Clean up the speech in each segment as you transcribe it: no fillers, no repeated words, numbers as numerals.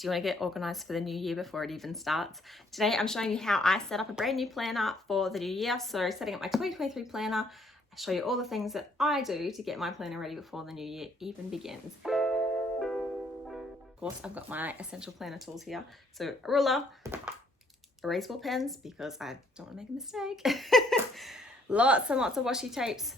Do you want to get organized for the new year before it even starts? Today I'm showing you how I set up a brand new planner for the new year. So setting up my 2023 planner, I show you all the things that I do to get my planner ready before the new year even begins. Of course, I've got my essential planner tools here. So a ruler, erasable pens because I don't want to make a mistake. Lots and lots of washi tapes,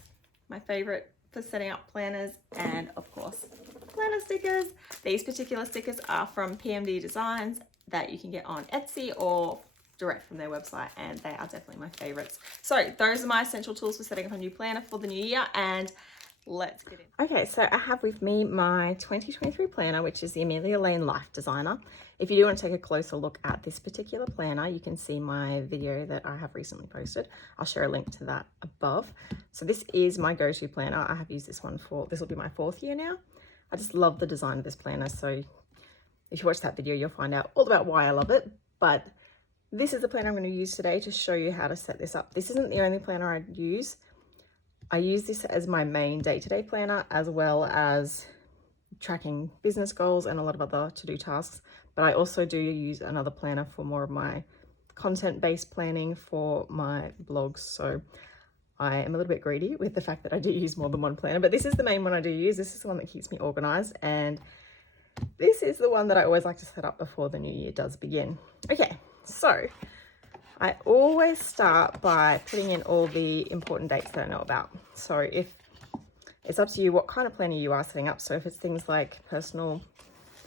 my favorite for setting up planners, and of course planner stickers. These particular stickers are from PMD Designs that you can get on Etsy or direct from their website, and they are definitely my favorites. So those are my essential tools for setting up a new planner for the new year, and let's get in. Okay, so I have with me my 2023 planner, which is the Amelia Lane Life Designer. If you do want to take a closer look at this particular planner, you can see my video that I have recently posted. I'll share a link to that above. So this is my go-to planner. I have used this one for, this will be my 4th year now. I just love the design of this planner. So if you watch that video, you'll find out all about why I love it. But this is the planner I'm going to use today to show you how to set this up. This isn't the only planner I use. I use this as my main day-to-day planner, as well as tracking business goals and a lot of other to-do tasks. But I also do use another planner for more of my content-based planning for my blogs. So I am a little bit greedy with the fact that I do use more than one planner, but this is the main one I do use. This is the one that keeps me organized, and this is the one that I always like to set up before the new year does begin. Okay, so I always start by putting in all the important dates that I know about. So if it's up to you what kind of planner you are setting up. So if it's things like personal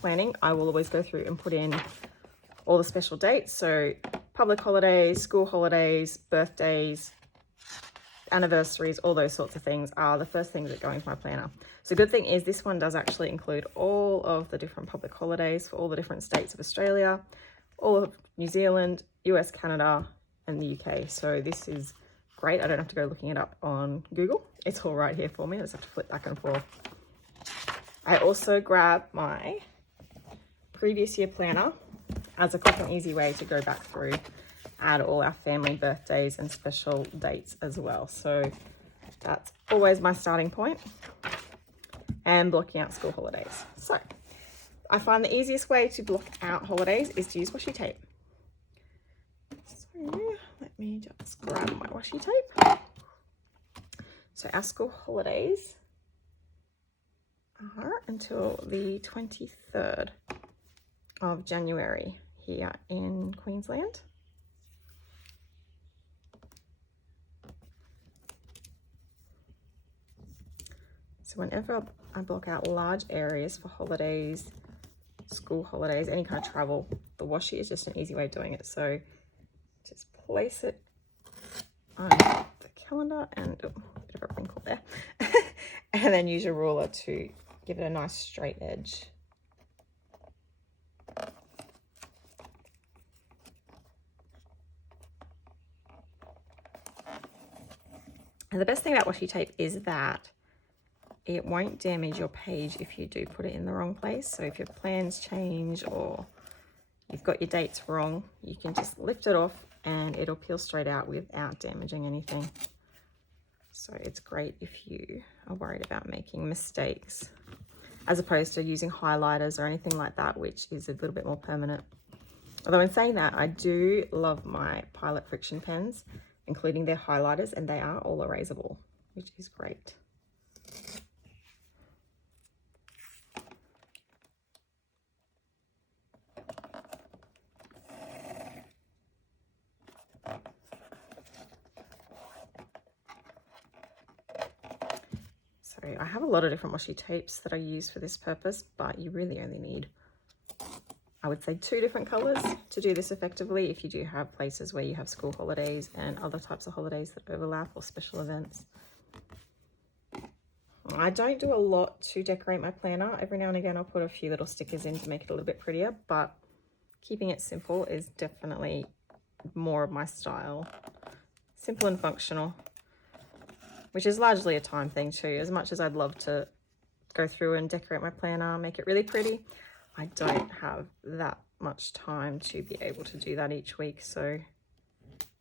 planning, I will always go through and put in all the special dates. So public holidays, school holidays, birthdays, anniversaries, all those sorts of things are the first things that go into my planner. So the good thing is this one does actually include all of the different public holidays for all the different states of Australia, all of New Zealand, US, Canada, and the UK. So this is great. I don't have to go looking it up on Google. It's all right here for me. I just have to flip back and forth. I also grab my previous year planner as a quick and easy way to go back through, add all our family birthdays and special dates as well. So that's always my starting point, and blocking out school holidays. So I find the easiest way to block out holidays is to use washi tape. So let me just grab my washi tape. So our school holidays are until the 23rd of January here in Queensland. So whenever I block out large areas for holidays, school holidays, any kind of travel, the washi is just an easy way of doing it. So just place it on the calendar, and a bit of a wrinkle there. And then use your ruler to give it a nice straight edge. And the best thing about washi tape is that it won't damage your page if you do put it in the wrong place. So if your plans change or you've got your dates wrong, you can just lift it off and it'll peel straight out without damaging anything. So it's great if you are worried about making mistakes, as opposed to using highlighters or anything like that, which is a little bit more permanent. Although in saying that, I do love my Pilot Friction pens, including their highlighters, and they are all erasable, which is great. So I have a lot of different washi tapes that I use for this purpose, but you really only need, I would say, 2 different colors to do this effectively if you do have places where you have school holidays and other types of holidays that overlap or special events. I don't do a lot to decorate my planner. Every now and again I'll put a few little stickers in to make it a little bit prettier, but keeping it simple is definitely more of my style. Simple and functional, which is largely a time thing too. As much as I'd love to go through and decorate my planner, make it really pretty, I don't have that much time to be able to do that each week. So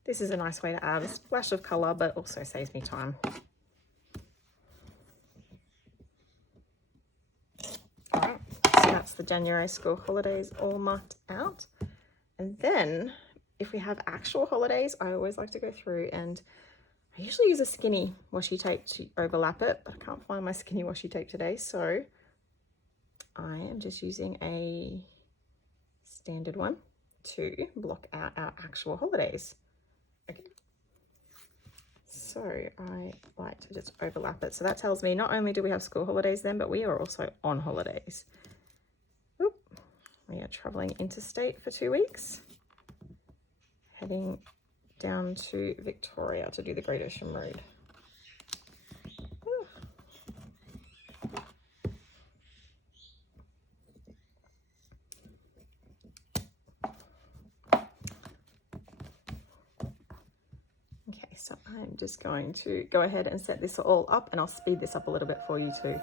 this is a nice way to add a splash of color, but also saves me time. that's the January school holidays all marked out. And then if we have actual holidays, I always like to go through, and I usually use a skinny washi tape to overlap it, but I can't find my skinny washi tape today, so I am just using a standard one to block out our actual holidays. Okay. So I like to just overlap it. So that tells me not only do we have school holidays then, but we are also on holidays. Oop. We are traveling interstate for 2 weeks, heading down to Victoria to do the Great Ocean Road. Okay, so I'm just going to go ahead and set this all up, and I'll speed this up a little bit for you too.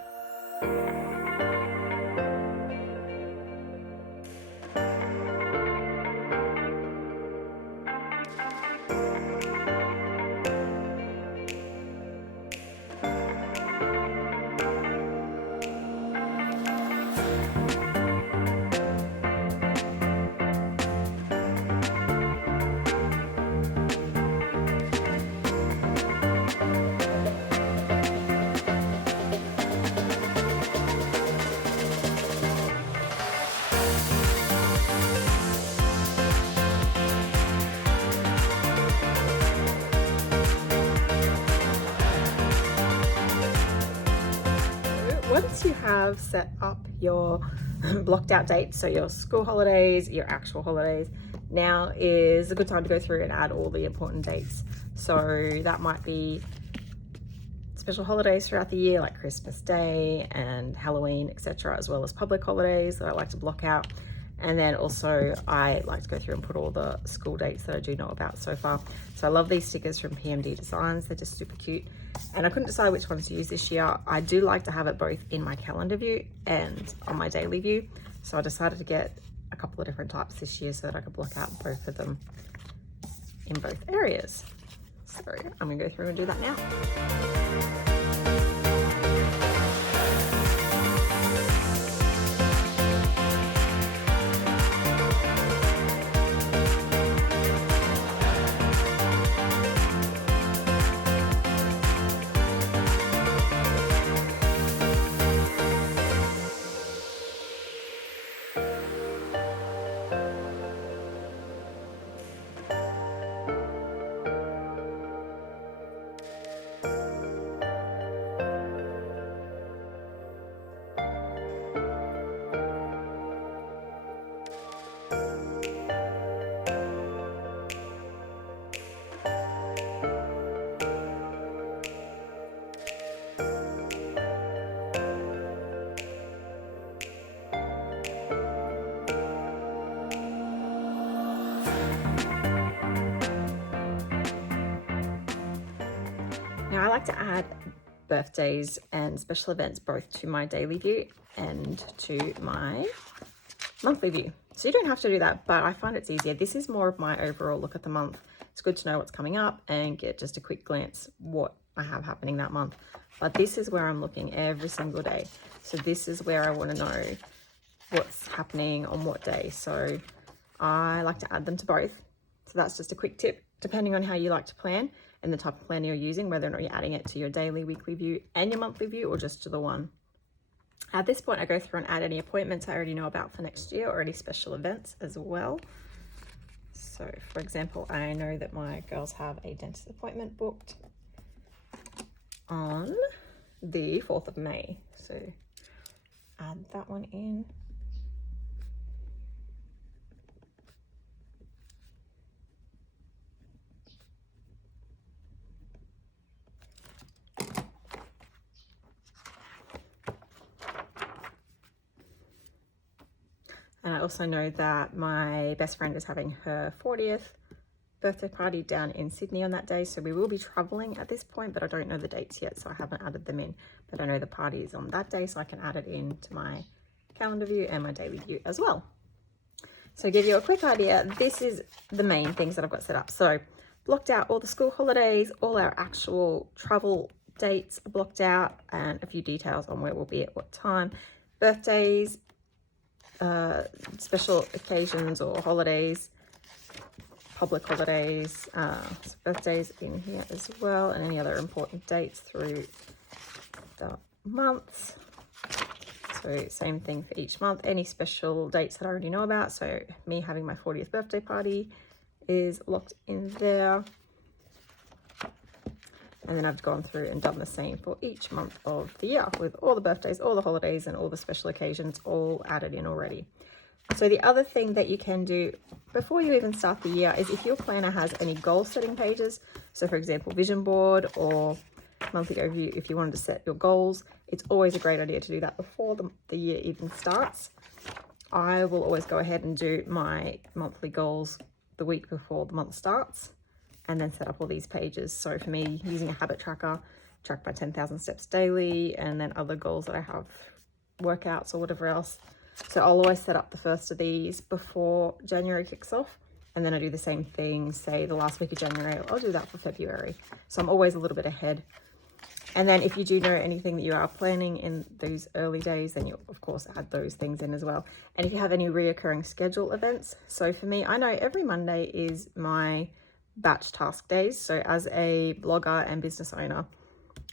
Once you have set up your blocked out dates, so your school holidays, your actual holidays, now is a good time to go through and add all the important dates. So that might be special holidays throughout the year, like Christmas Day and Halloween, etc., as well as public holidays that I like to block out. And then also I like to go through and put all the school dates that I do know about so far. So I love these stickers from PMD Designs. They're just super cute. And I couldn't decide which ones to use this year. I do like to have it both in my calendar view and on my daily view. So I decided to get a couple of different types this year so that I could block out both of them in both areas. So I'm gonna go through and do that now. Now I like to add birthdays and special events both to my daily view and to my monthly view. So you don't have to do that, but I find it's easier. This is more of my overall look at the month. It's good to know what's coming up and get just a quick glance what I have happening that month. But this is where I'm looking every single day. So this is where I want to know what's happening on what day. So I like to add them to both. So that's just a quick tip, depending on how you like to plan and the type of planner you're using, whether or not you're adding it to your daily, weekly view and your monthly view, or just to the one. At this point, I go through and add any appointments I already know about for next year, or any special events as well. So for example, I know that my girls have a dentist appointment booked on the 4th of May. So add that one in. And I also know that my best friend is having her 40th birthday party down in Sydney on that day. So we will be traveling at this point, but I don't know the dates yet, so I haven't added them in. But I know the party is on that day, so I can add it into my calendar view and my daily view as well. So to give you a quick idea, this is the main things that I've got set up. So blocked out all the school holidays, all our actual travel dates are blocked out, and a few details on where we'll be at what time. Birthdays, special occasions or holidays, public holidays, birthdays in here as well, and any other important dates through the months. So same thing for each month, any special dates that I already know about. So me having my 40th birthday party is locked in there. And then I've gone through and done the same for each month of the year with all the birthdays, all the holidays, and all the special occasions all added in already. So the other thing that you can do before you even start the year is if your planner has any goal setting pages, so for example, vision board or monthly overview, if you wanted to set your goals, it's always a great idea to do that before the year even starts. I will always go ahead and do my monthly goals the week before the month starts and then set up all these pages. So for me, using a habit tracker, track my 10,000 steps daily, and then other goals that I have, workouts or whatever else. So I'll always set up the first of these before January kicks off. And then I do the same thing, say the last week of January, I'll do that for February. So I'm always a little bit ahead. And then if you do know anything that you are planning in those early days, then you'll of course add those things in as well. And if you have any reoccurring schedule events, so for me, I know every Monday is my batch task days. So as a blogger and business owner,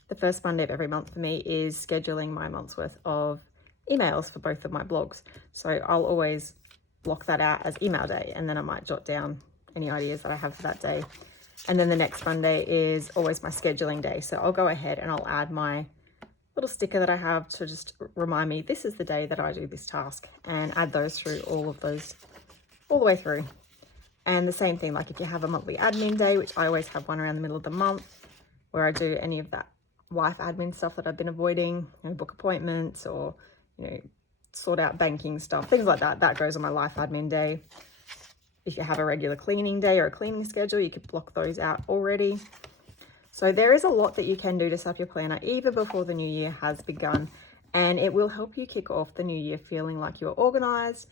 the first Monday of every month for me is scheduling my month's worth of emails for both of my blogs. So I'll always block that out as email day, and then I might jot down any ideas that I have for that day. And then the next Monday is always my scheduling day. So I'll go ahead and I'll add my little sticker that I have to just remind me this is the day that I do this task, and add those through all of those all the way through. And the same thing, like if you have a monthly admin day, which I always have one around the middle of the month where I do any of that wife admin stuff that I've been avoiding, book appointments or, sort out banking stuff, things like that. That goes on my life admin day. If you have a regular cleaning day or a cleaning schedule, you could block those out already. So there is a lot that you can do to set up your planner even before the new year has begun. And it will help you kick off the new year feeling like you're organized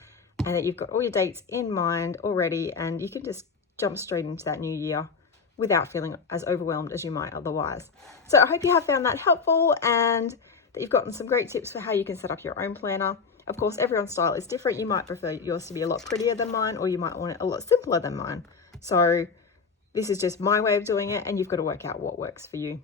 and that you've got all your dates in mind already, and you can just jump straight into that new year without feeling as overwhelmed as you might otherwise. So I hope you have found that helpful and that you've gotten some great tips for how you can set up your own planner. Of course, everyone's style is different. You might prefer yours to be a lot prettier than mine, or you might want it a lot simpler than mine. So this is just my way of doing it, and you've got to work out what works for you.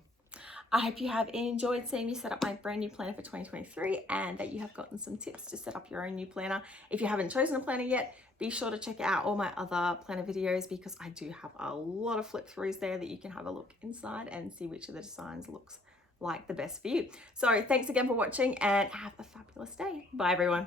I hope you have enjoyed seeing me set up my brand new planner for 2023 and that you have gotten some tips to set up your own new planner. If you haven't chosen a planner yet, be sure to check out all my other planner videos because I do have a lot of flip throughs there that you can have a look inside and see which of the designs looks like the best for you. So thanks again for watching and have a fabulous day. Bye everyone.